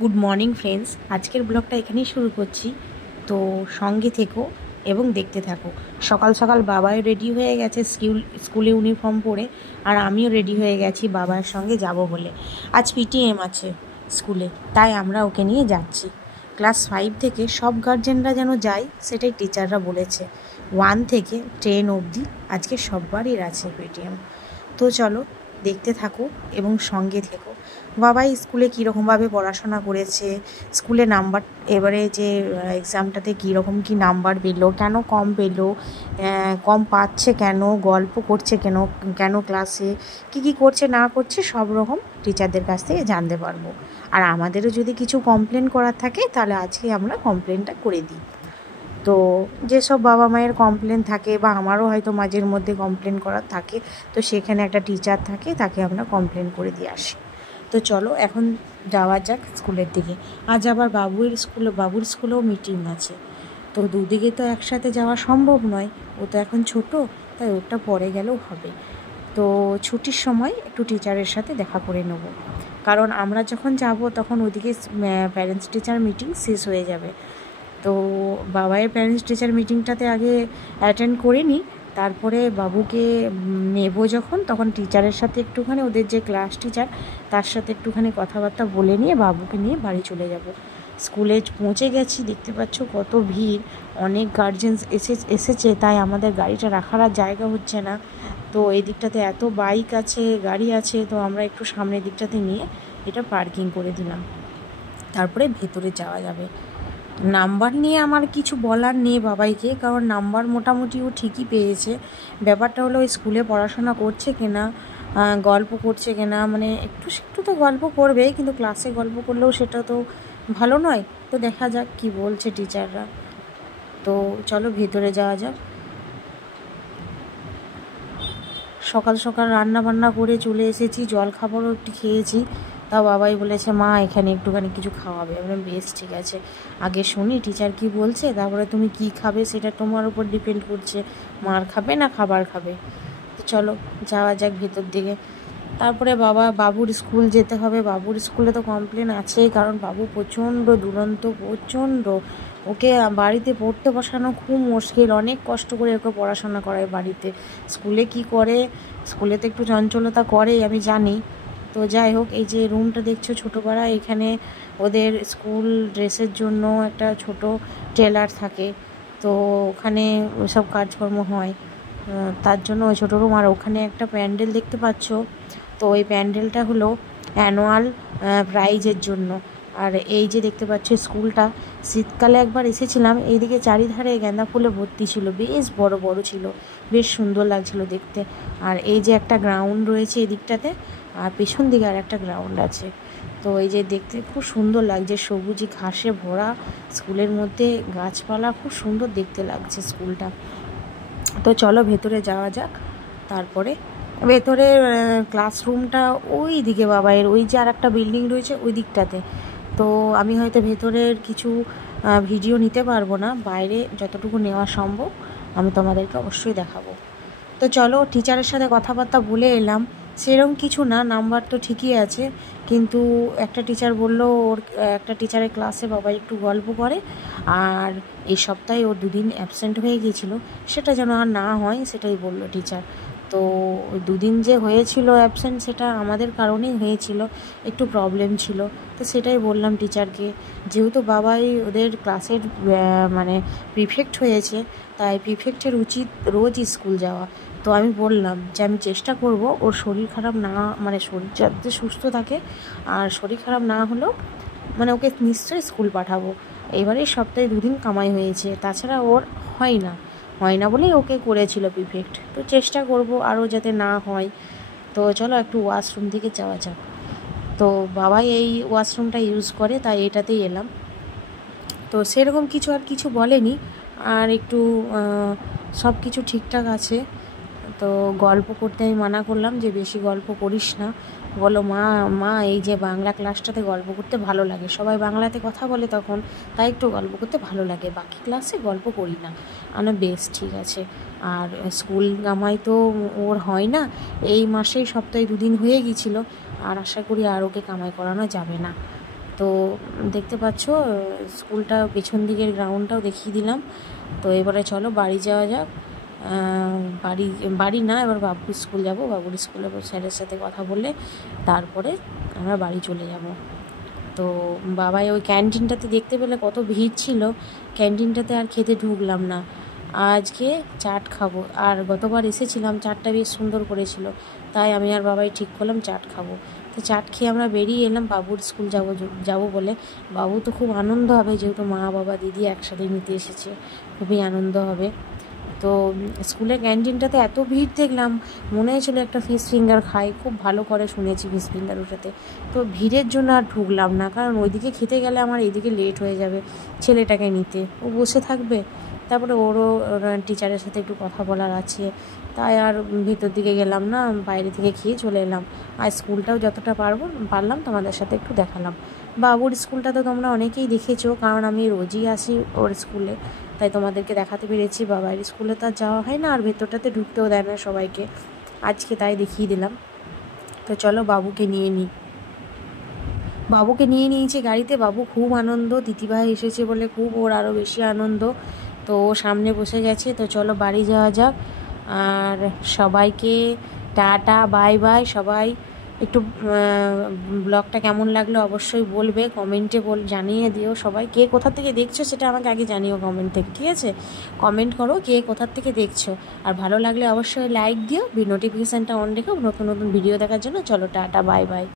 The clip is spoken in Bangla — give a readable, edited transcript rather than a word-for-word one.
গুড মর্নিং ফ্রেন্ডস, আজকের ব্লগটা এখানেই শুরু করছি। তো সঙ্গে থেকো এবং দেখতে থাকো। সকাল সকাল বাবাই রেডি হয়ে গেছে স্কুলে ইউনিফর্ম পরে, আর আমিও রেডি হয়ে গেছি বাবার সঙ্গে যাব বলে। আজ পিটিএম আছে স্কুলে, তাই আমরা ওকে নিয়ে যাচ্ছি। ক্লাস 5 থেকে সব গার্জেনরা যেন যায়, সেটাই টিচাররা বলেছে। 1 থেকে 10 অবধি আজকে সববারই আছে পিটিএম। তো চলো দেখতে থাকো এবং সঙ্গে থেকো। বাবাই স্কুলে কীরকমভাবে পড়াশোনা করেছে, স্কুলে নাম্বার এবারে যে এক্সামটাতে কীরকম কী নাম্বার পেলো, কেন কম পেলো, কম পাচ্ছে কেন, গল্প করছে কেন কেন ক্লাসে কী কী করছে না করছে, সব রকম টিচারদের কাছ থেকে জানতে পারবো। আর আমাদেরও যদি কিছু কমপ্লেন করার থাকে তাহলে আজকে আমরা কমপ্লেনটা করে দিই। তো যেসব বাবা মায়ের কমপ্লেন থাকে, বা আমারও হয়তো মাঝের মধ্যে কমপ্লেন করার থাকে, তো সেখানে একটা টিচার থাকে, তাকে আমরা কমপ্লেন করে দিয়ে আসি। তো চলো এখন যাওয়া যাক স্কুলের দিকে। আজ আবার বাবুর স্কুলেও মিটিং আছে। তো দুদিকে তো একসাথে যাওয়া সম্ভব নয়, ও তো এখন ছোট, তাই ওটা পরে গেলেও হবে। তো ছুটির সময় একটু টিচারের সাথে দেখা করে নেব, কারণ আমরা যখন যাব তখন ওদিকে প্যারেন্টস টিচার মিটিং শেষ হয়ে যাবে। তো বাবাইয়ের প্যারেন্টস টিচার মিটিংটাতে আগে অ্যাটেন্ড করে নিই, তারপরে বাবুকে নেব যখন, তখন টিচারের সাথে একটুখানি, ওদের যে ক্লাস টিচার তার সাথে একটুখানি কথাবার্তা বলে নিয়ে বাবুকে নিয়ে বাড়ি চলে যাব। স্কুলে পৌঁছে গেছি, দেখতে পাচ্ছ কত ভিড়, অনেক গার্জেনস এসেছে, তাই আমাদের গাড়িটা রাখার আর জায়গা হচ্ছে না। তো এই দিকটাতে এত বাইক আছে, গাড়ি আছে, তো আমরা একটু সামনের দিকটাতে নিয়ে এটা পার্কিং করে দিলাম, তারপরে ভেতরে যাওয়া যাবে। নাম্বার নিয়ে আমার কিছু বলার নেই বাবাইকে, কারণ নাম্বার মোটামুটি ও ঠিকই পেয়েছে। ব্যাপারটা হলো ওই স্কুলে পড়াশোনা করছে কিনা, গল্প করছে কিনা, মানে একটু একটু তো গল্প করবে, কিন্তু ক্লাসে গল্প করলেও সেটা তো ভালো নয়। তো দেখা যাক কি বলছে টিচাররা। তো চলো ভেতরে যাওয়া যাক। সকাল সকাল রান্না বান্না করে চলে এসেছি, জল খাবারও একটু খেয়েছি। তা বাবাই বলেছে মা এখানে একটুখানি কিছু খাওয়াবে। আমরা বেশ ঠিক আছে, আগে শুনি টিচার কি বলছে, তারপরে তুমি কি খাবে সেটা তোমার উপর ডিপেন্ড করছে, মার খাবে না খাবার খাবে। তো চলো যাওয়া যাক ভেতর দিকে। তারপরে বাবুর স্কুল যেতে হবে। বাবুর স্কুলে তো কমপ্লেন আছেই, কারণ বাবু প্রচণ্ড দুরন্ত, প্রচণ্ড। ওকে বাড়িতে পড়তে বসানো খুব মুশকিল, অনেক কষ্ট করে ওকে পড়াশোনা করায় বাড়িতে। স্কুলে কি করে, স্কুলে তো একটু চঞ্চলতা করে আমি জানি। তো যাই হোক, এই যে রুমটা দেখছো ছোটো পাড়া, এখানে ওদের স্কুল ড্রেসের জন্য একটা ছোট টেলার থাকে, তো ওখানে ওসব কাজকর্ম হয়। তার জন্য ওই ছোটো রুম, আর ওখানে একটা প্যান্ডেল দেখতে পাচ্ছ। তো ওই প্যান্ডেলটা হলো অ্যানুয়াল প্রাইজের জন্য। আর এই যে দেখতে পাচ্ছ স্কুলটা, শীতকালে একবার এসেছিলাম, এইদিকে চারিধারে গাঁদা ফুলে ভর্তি ছিল, বেশ বড় বড় ছিল, বেশ সুন্দর লাগছিল দেখতে। আর এই যে একটা গ্রাউন্ড রয়েছে এদিকটাতে, আর পেছন দিকে আর একটা গ্রাউন্ড আছে। তো এই যে দেখতে খুব সুন্দর লাগছে, সবুজ ঘাসে ভরা, স্কুলের মধ্যে গাছপালা, খুব সুন্দর দেখতে লাগছে স্কুলটা। তো চলো ভেতরে যাওয়া যাক। তারপরে ভেতরে ক্লাসরুমটা ওই দিকে বাবাইয়ের, ওই যে আর একটা বিল্ডিং রয়েছে ওই দিকটাতে। তো আমি হয়তো ভেতরের কিছু ভিডিও নিতে পারবো না, বাইরে যতটুকু নেওয়া সম্ভব আমি তোমাদেরকে অবশ্যই দেখাবো। তো চলো টিচারের সাথে কথাবার্তা বলে এলাম। সেরকম কিছু না, নাম্বার তো ঠিকই আছে, কিন্তু একটা টিচার বলল ওর একটা টিচারের ক্লাসে বাবা একটু গল্প করে, আর এই সপ্তাহে ওর 2 দিন অ্যাবসেন্ট হয়ে গিয়েছিল, সেটা যেন আর না হয় সেটাই বলল টিচার। তো 2 দিন যে হয়েছিল অ্যাবসেন্ট, সেটা আমাদের কারণেই হয়েছিল, একটু প্রবলেম ছিল। তো সেটাই বললাম টিচারকে, যেহেতু বাবাই ওদের ক্লাসের মানে প্রিফেক্ট হয়েছে, তাই প্রিফেক্টের উচিত রোজ স্কুল যাওয়া। তো আমি বললাম যে আমি চেষ্টা করব ওর শরীর খারাপ না, মানে শরীর যাতে সুস্থ থাকে, আর শরীর খারাপ না হলেও মানে ওকে নিশ্চয়ই স্কুল পাঠাবো। এবারে সপ্তাহে 2 দিন কামাই হয়েছে, তাছাড়া ওর হয় না বলেই ওকে করেছিল প্রিফেক্ট। তো চেষ্টা করব আরও যাতে না হয়। তো চলো একটু ওয়াশরুম দিকে যাওয়া যাক। তো বাবাই এই ওয়াশরুমটা ইউজ করে, তাই এটাতেই এলাম। তো সেরকম কিছু বলেনি, আর একটু সব কিছু ঠিকঠাক আছে। তো গল্প করতে আমি মানা করলাম যে বেশি গল্প করিস না। বলো মা মা এই যে বাংলা ক্লাসটাতে গল্প করতে ভালো লাগে, সবাই বাংলাতে কথা বলে তখন, তাই একটু গল্প করতে ভালো লাগে, বাকি ক্লাসে গল্প করি না। আমি বেশ ঠিক আছে। আর স্কুল কামাই তো ওর হয় না, এই মাসেই সপ্তাহে 2 দিন হয়ে গিয়েছিলো, আর আশা করি আর ওকে কামাই করানো যাবে না। তো দেখতে পাচ্ছ স্কুলটা পেছন দিকের গ্রাউন্ডটাও দেখিয়ে দিলাম। তো এবারে চলো বাড়ি যাওয়া যাক। বাড়ি না, এবার বাবুর স্কুল যাব। বাবুর স্কুলে স্যারের সাথে কথা বলে তারপরে আমরা বাড়ি চলে যাব। তো বাবাই ওই ক্যান্টিনটাতে দেখতে পেলে কত ভিড় ছিল, ক্যান্টিনটাতে আর খেতে ঢুকলাম না। আজকে চাট খাবো, আর গতবার এসেছিলাম চাটটা বেশ সুন্দর করেছিল, তাই আমি আর বাবাই ঠিক করলাম চাট খাবো। তো চাট খেয়ে আমরা বেরিয়ে এলাম বাবুর স্কুল যাব বলে। বাবু তো খুব আনন্দ হবে, যেহেতু মা বাবা দিদি একসাথে নিতে এসেছে, খুবই আনন্দ হবে। তো স্কুলের ক্যান্টিনটাতে এত ভিড় দেখলাম, মনে হয়েছিল একটা ফিশ ফিঙ্গার খাই, খুব ভালো করে শুনেছি ফিশ ফিঙ্গার ওটাতে। তো ভিড়ের জন্য আর ঢুকলাম না, কারণ ওইদিকে খেতে গেলে আমার এইদিকে লেট হয়ে যাবে ছেলেটাকে নিতে, ও বসে থাকবে, তারপরে ওরও টিচারের সাথে একটু কথা বলার আছে, তাই আর ভিতর দিকে গেলাম না, বাইরে থেকে খেয়ে চলে এলাম। আর স্কুলটাও যতটা পারলাম তোমাদের সাথে একটু দেখালাম। বাবুর স্কুলটা তো তোমরা অনেকেই দেখেছো, কারণ আমি রোজই আসি ওর স্কুলে, তাই তোমাদেরকে দেখাতে পেরেছি। বাবার স্কুলে তো আর যাওয়া হয় না, আর ভেতরটাতে ঢুকতেও দেয় না সবাইকে, আজকে তাই দেখিয়ে দিলাম। তো চলো বাবুকে নিয়েছি গাড়িতে। বাবু খুব আনন্দ, দিদিভাই এসেছে বলে খুব ওর আরও বেশি আনন্দ। তো ও সামনে বসে গেছে। তো চলো বাড়ি যাওয়া যাক। আর সবাইকে টাটা বাই বাই। সবাই একটু ব্লগটা কেমন লাগলো অবশ্যই বলবে, কমেন্টে জানিয়ে দিও। সবাই কে কোথা থেকে দেখছো সেটা আমাকে আগে জানিও কমেন্ট থেকে, ঠিক আছে? কমেন্ট করো কে কোথা থেকে দেখছো, আর ভালো লাগলে অবশ্যই লাইক দিও, নোটিফিকেশানটা অন রেখো নতুন নতুন ভিডিও দেখার জন্য। চলো টাটা বাই বাই।